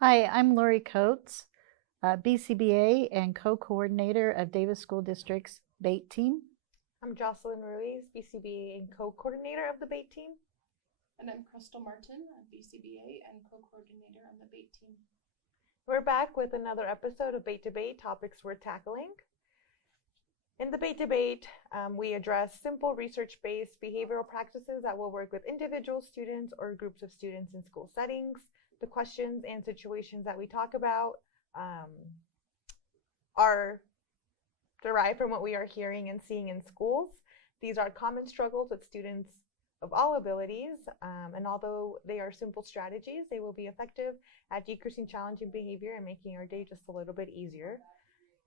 Hi, I'm Lorie Coates, BCBA and co-coordinator of Davis School District's BATE team. I'm Jocelyn Ruiz, BCBA and co-coordinator of the BATE team. And I'm Krystal Martin, BCBA and co-coordinator on the BATE team. We're back with another episode of BATE Debate, topics we're tackling. In the BATE Debate, we address simple research-based behavioral practices that will work with individual students or groups of students in school settings. The questions and situations that we talk about are derived from what we are hearing and seeing in schools. These are common struggles with students of all abilities, and although they are simple strategies, they will be effective at decreasing challenging behavior and making our day just a little bit easier.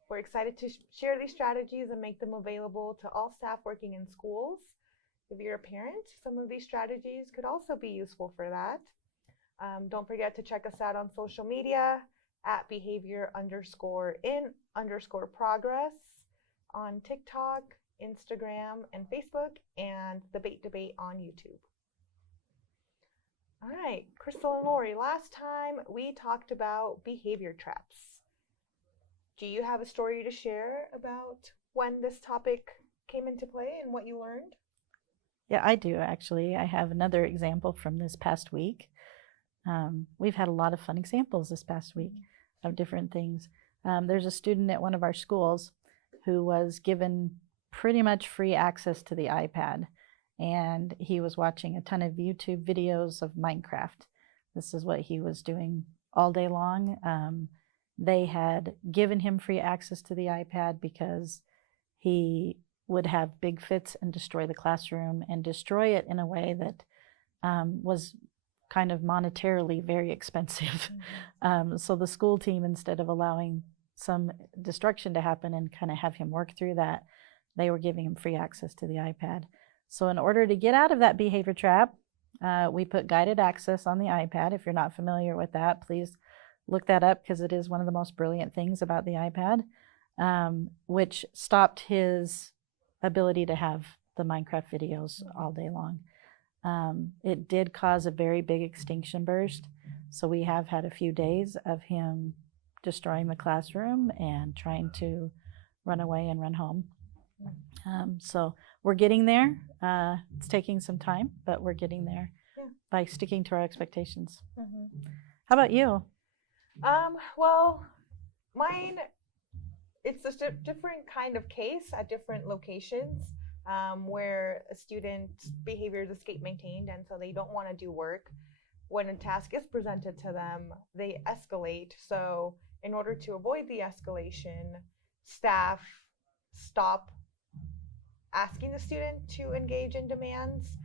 We're excited to share these strategies and make them available to all staff working in schools. If you're a parent, some of these strategies could also be useful for that. Don't forget to check us out on social media at behavior_in_progress on TikTok, Instagram, and Facebook, and the BATE Debate on YouTube. All right, Krystal and Lorie, last time we talked about behavior traps. Do you have a story to share about when this topic came into play and what you learned? Yeah, I do actually. I have another example from this past week. We've had a lot of fun examples this past week of different things. There's a student at one of our schools who was given pretty much free access to the iPad, and he was watching a ton of YouTube videos of Minecraft. This is what he was doing all day long. They had given him free access to the iPad because he would have big fits and destroy the classroom and destroy it in a way that was kind of monetarily very expensive. So the school team, instead of allowing some destruction to happen and kind of have him work through that, they were giving him free access to the iPad. So in order to get out of that behavior trap, we put guided access on the iPad. If you're not familiar with that, please look that up because it is one of the most brilliant things about the iPad, which stopped his ability to have the Minecraft videos all day long. It did cause a very big extinction burst. So we have had a few days of him destroying the classroom and trying to run away and run home. So we're getting there. It's taking some time, but we're getting there by sticking to our expectations. How about you? Well, mine, it's a different kind of case at different locations, where a student's behavior is escape maintained, and so they don't want to do work. When a task is presented to them, they escalate. So in order to avoid the escalation, staff stop asking the student to engage in demands,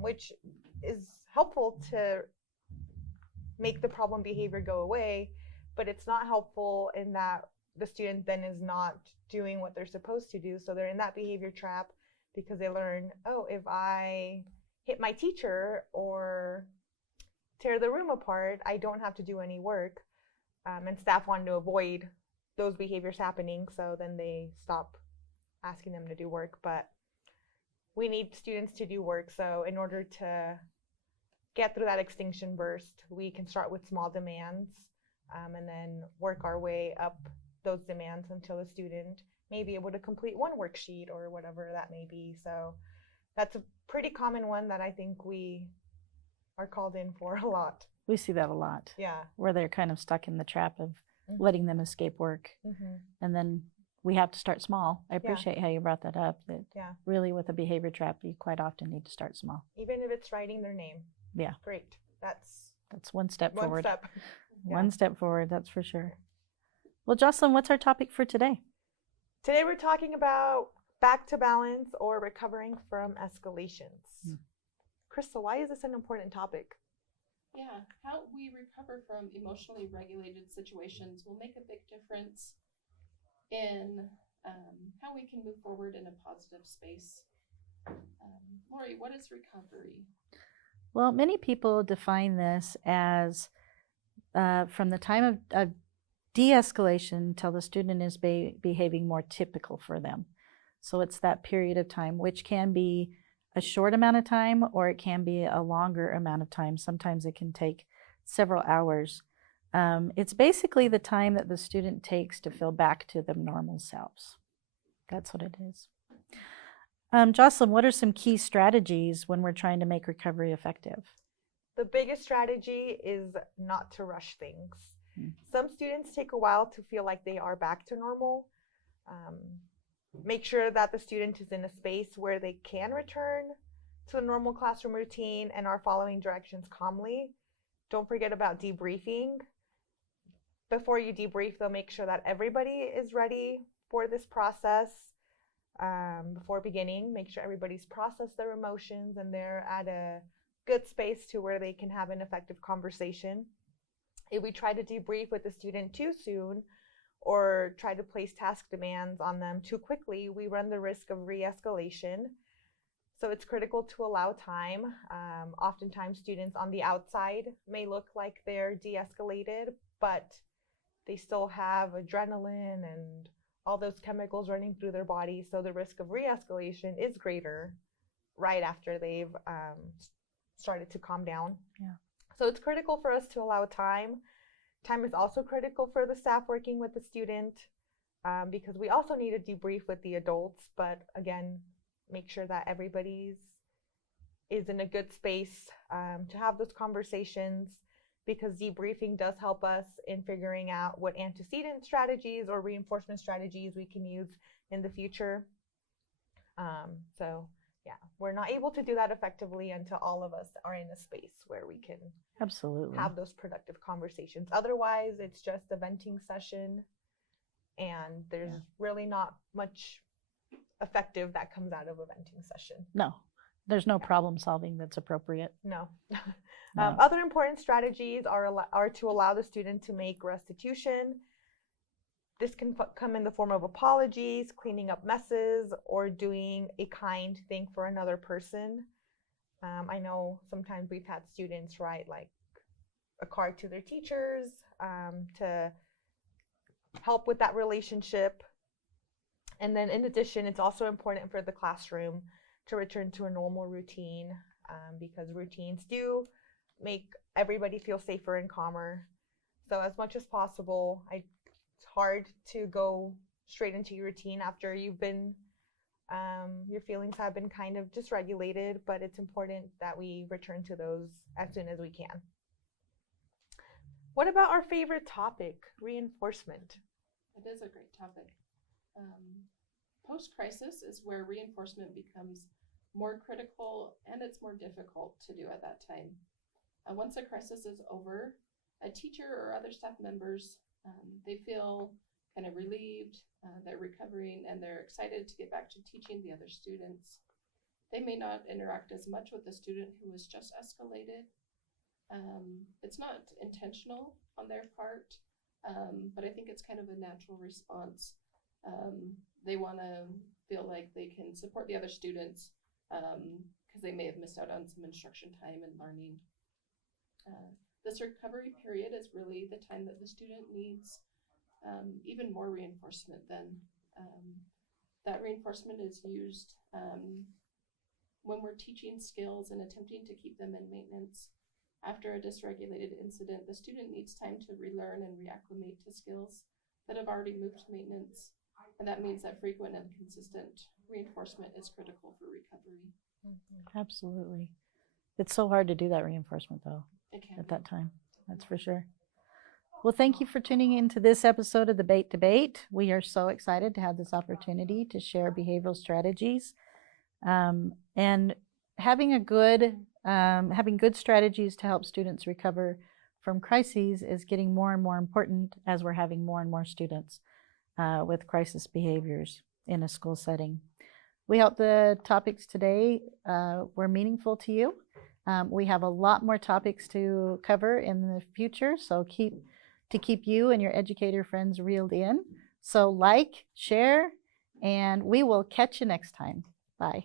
which is helpful to make the problem behavior go away, but it's not helpful in that the student then is not doing what they're supposed to do. So they're in that behavior trap because they learn, oh, if I hit my teacher or tear the room apart, I don't have to do any work. And staff want to avoid those behaviors happening, so then they stop asking them to do work. But we need students to do work, so in order to get through that extinction burst, we can start with small demands, and then work our way up those demands until the student may be able to complete one worksheet or whatever that may be. So that's a pretty common one that I think we are called in for a lot. We see that a lot. Yeah. Where they're kind of stuck in the trap of letting them escape work. And then we have to start small. I appreciate how you brought that up. That really with a behavior trap, you quite often need to start small. Even if it's writing their name. Yeah. Great. That's one step forward. One step. One step forward, that's for sure. Well, Joceline, what's our topic for today? Today we're talking about back to balance or recovering from escalations. Krystal, why is this an important topic? Yeah, how we recover from emotionally regulated situations will make a big difference in how we can move forward in a positive space. Lorie, what is recovery? Well, many people define this as from the time of de-escalation till the student is behaving more typical for them. So it's that period of time, which can be a short amount of time or it can be a longer amount of time. Sometimes it can take several hours. It's basically the time that the student takes to feel back to their normal selves. That's what it is. Joceline, what are some key strategies when we're trying to make recovery effective? The biggest strategy is not to rush things. Some students take a while to feel like they are back to normal. Make sure that the student is in a space where they can return to a normal classroom routine and are following directions calmly. Don't forget about debriefing. Before you debrief, they'll make sure that everybody is ready for this process. Before beginning, make sure everybody's processed their emotions and they're at a good space to where they can have an effective conversation. If we try to debrief with the student too soon or try to place task demands on them too quickly, we run the risk of re-escalation. So it's critical to allow time. Oftentimes students on the outside may look like they're de-escalated, but they still have adrenaline and all those chemicals running through their body. So the risk of re-escalation is greater right after they've started to calm down. Yeah. So it's critical for us to allow time. Time is also critical for the staff working with the student because we also need to debrief with the adults, but again, make sure that everybody's is in a good space to have those conversations, because debriefing does help us in figuring out what antecedent strategies or reinforcement strategies we can use in the future. So yeah, we're not able to do that effectively until all of us are in a space where we can Absolutely have those productive conversations. Otherwise, it's just a venting session and there's really not much effective that comes out of a venting session. No, there's no problem solving that's appropriate. No. No. Other important strategies are to allow the student to make restitution. This can come in the form of apologies, cleaning up messes, or doing a kind thing for another person. I know sometimes we've had students write like a card to their teachers to help with that relationship. And then in addition, it's also important for the classroom to return to a normal routine because routines do make everybody feel safer and calmer. So as much as possible, it's hard to go straight into your routine after you've been, your feelings have been kind of dysregulated, but it's important that we return to those as soon as we can. What about our favorite topic, reinforcement? It is a great topic. Post-crisis is where reinforcement becomes more critical and it's more difficult to do at that time. Once a crisis is over, a teacher or other staff members, they feel kind of relieved, they're recovering, and they're excited to get back to teaching the other students. They may not interact as much with the student who was just escalated. It's not intentional on their part, but I think it's kind of a natural response. They want to feel like they can support the other students because they may have missed out on some instruction time and learning. This recovery period is really the time that the student needs even more reinforcement than that reinforcement is used when we're teaching skills and attempting to keep them in maintenance. After a dysregulated incident, the student needs time to relearn and reacclimate to skills that have already moved to maintenance. And that means that frequent and consistent reinforcement is critical for recovery. Mm-hmm. Absolutely. It's so hard to do that reinforcement, though, at that time. That's for sure. Well, thank you for tuning into this episode of the Bait Debate. We are so excited to have this opportunity to share behavioral strategies. And having good strategies to help students recover from crises is getting more and more important as we're having more and more students with crisis behaviors in a school setting. We hope the topics today were meaningful to you. We have a lot more topics to cover in the future, so keep you and your educator friends reeled in. So like, share, and we will catch you next time. Bye.